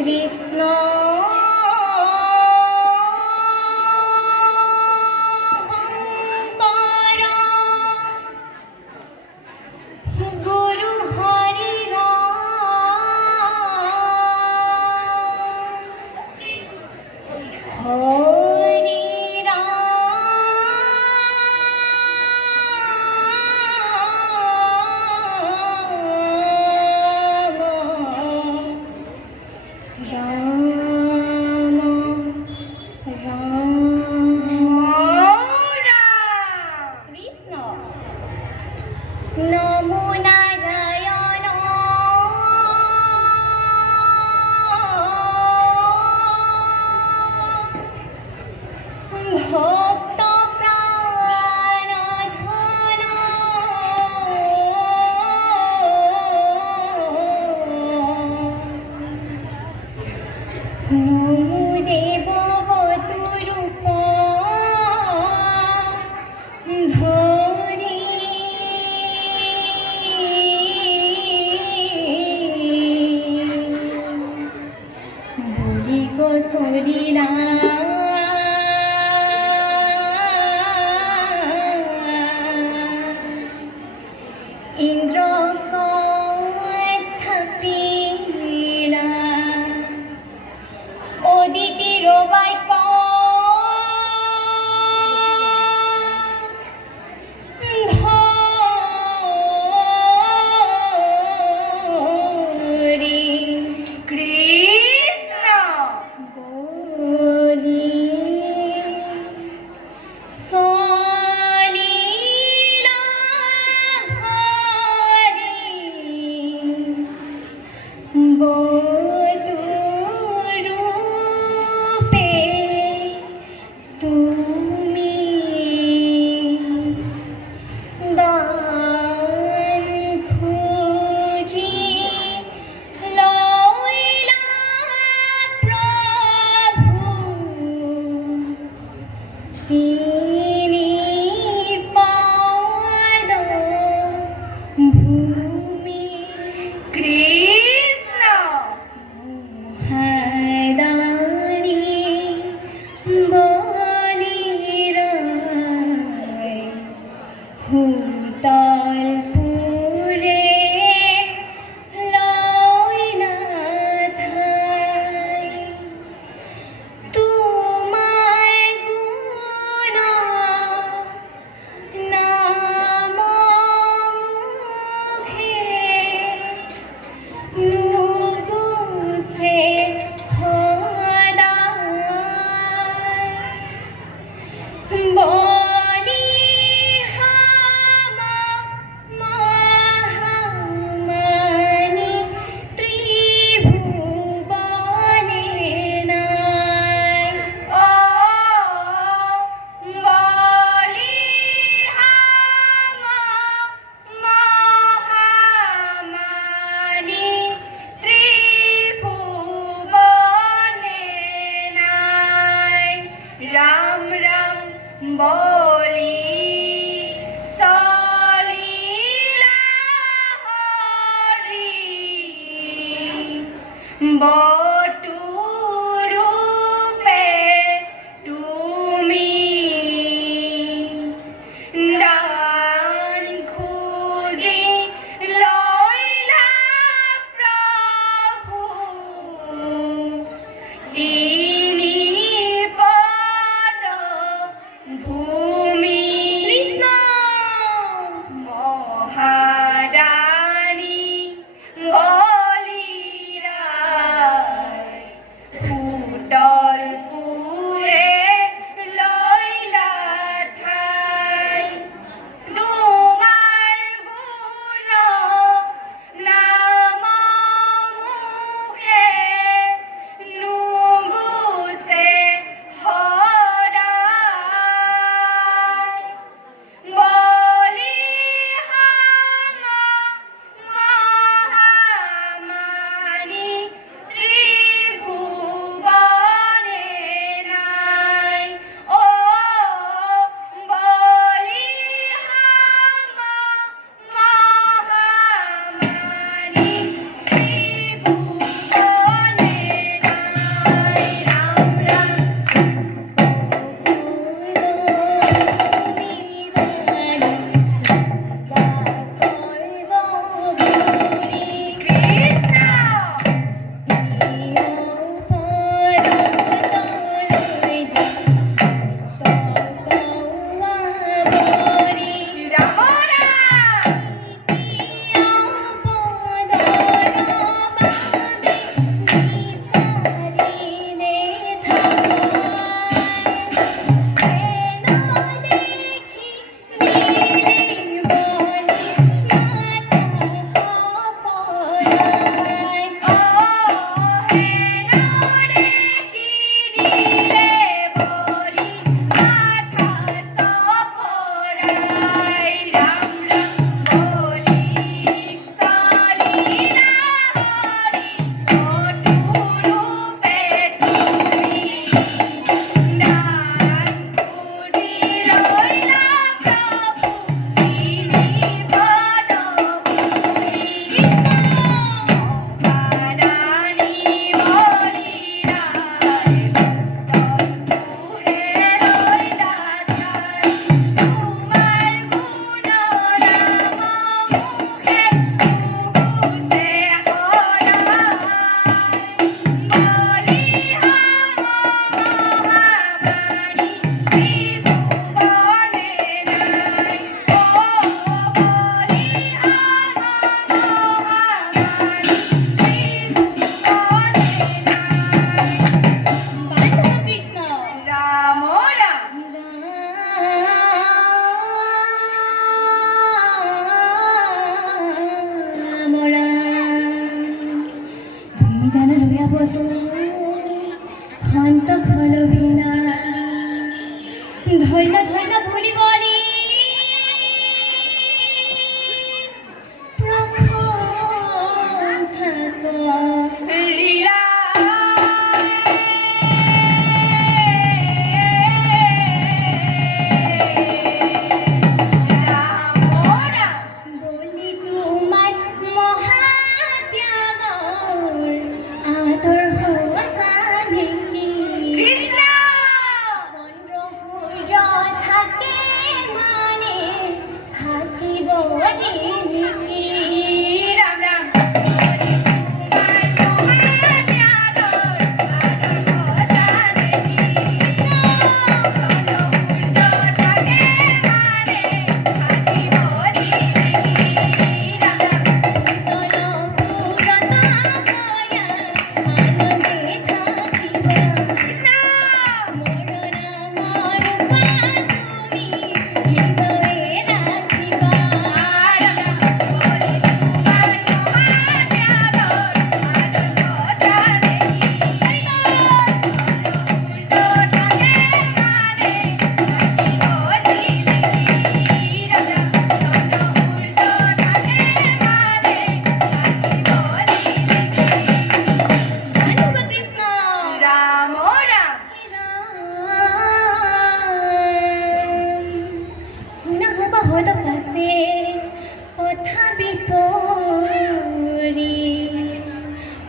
কৃষ্ণ গুরু হরি হরি কৃষ্ণ নমো নারায়ণ ভক্ত প্রাণধন নমো দেববতু রূপ ধরি বলি গো সলিলা ইন্দ্র স্থাপিলা অদিতি রবাইক ধরি কৃষ্ণ বলি সলিলা হরি বতু রূপে তুমি দান খুঁজি লইলা প্রভু তিনি পাদ ভূমি কৃষ্ণ মহাদানি বলিরায় হুতালপুরে লইলা থাই তোমায় গুণ নাম মুখে নুগুসে হদায় বলি হাম মহামানি ত্রিভুবনে নাই ও বলি হাম মহামানি ত্রিভুবনে নাই রাম রাম বলি সলিলা হরি বটু রূপে তুমি দান খুঁজি লইলা প্রভু তিনি পদ ভূমি কৃষ্ণ মহারানী বলিরা তো হন্ত হল ভিনা ধৈর্য ধৈর্য ভুলি বলি প্রখর থাকা লীলা বলি তোমার মহাত্যাগর আদর হোসানে কি কৃষ্ণ চন্দ্র সূর্য থাকে মানে থাকিব জিনিকি রাম রাম বলি তোমার মহাত্যাগর আদর রাম রাম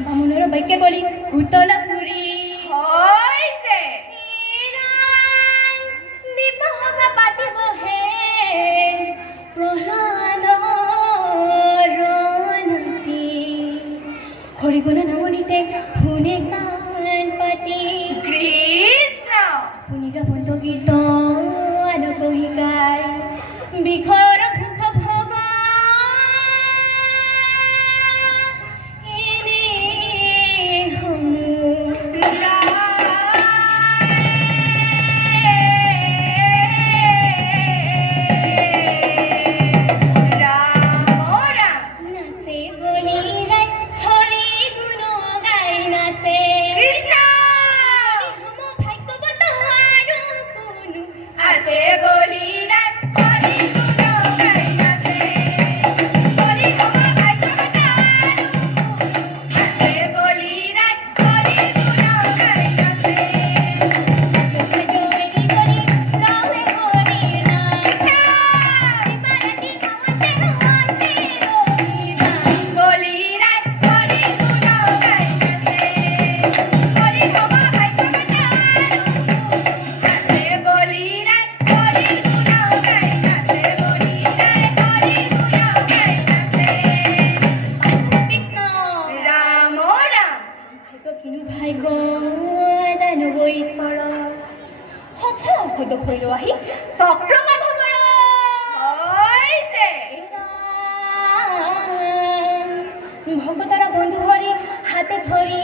বামুণৰ বাক্যে বলি ভূতল পুৰী হৈছে দিবসভা পাতিবহে প্ৰহ্লাদৰণতি হৰিগুণ নামনিতে শুনে কাণ পাতি কৃষ্ণ শুনি গাবন্ত গীত আনক শিকাই বিষয়ৰ সুখ ভোগ এনে সমূহ নাচে বলি ৰাই হৰি গুণ গাই নাচে সম ভাগ্যৱত আৰু কোনো আছে বলি রাই হরি গুণ গাই নাচে বলি হম ভাগ্যবত আছে বলি রাই হরি গুণ গাই নাচে চোখে জয়নি বলি রহে হরি নাচা বিপারাটি খাওয়াতে হওয়াতে রহি নাচ বলি রাই হরি গুণ গাই নাচে বলি হম ভাগ্যবত আছে বলি রাই হরি গুণ গাই নাচে বলি রাই হরি গুণ গাই নাচে কৃষ্ণ রাম রাম ভাগ্য কিনু ভাগ্য দানৱ ঈশ্বৰ সফল ঔষধ ভৈৰ আহি চক্ৰ মাধৱৰ হৈছে ভকতৰ বন্ধু হৰি হাতে ধৰি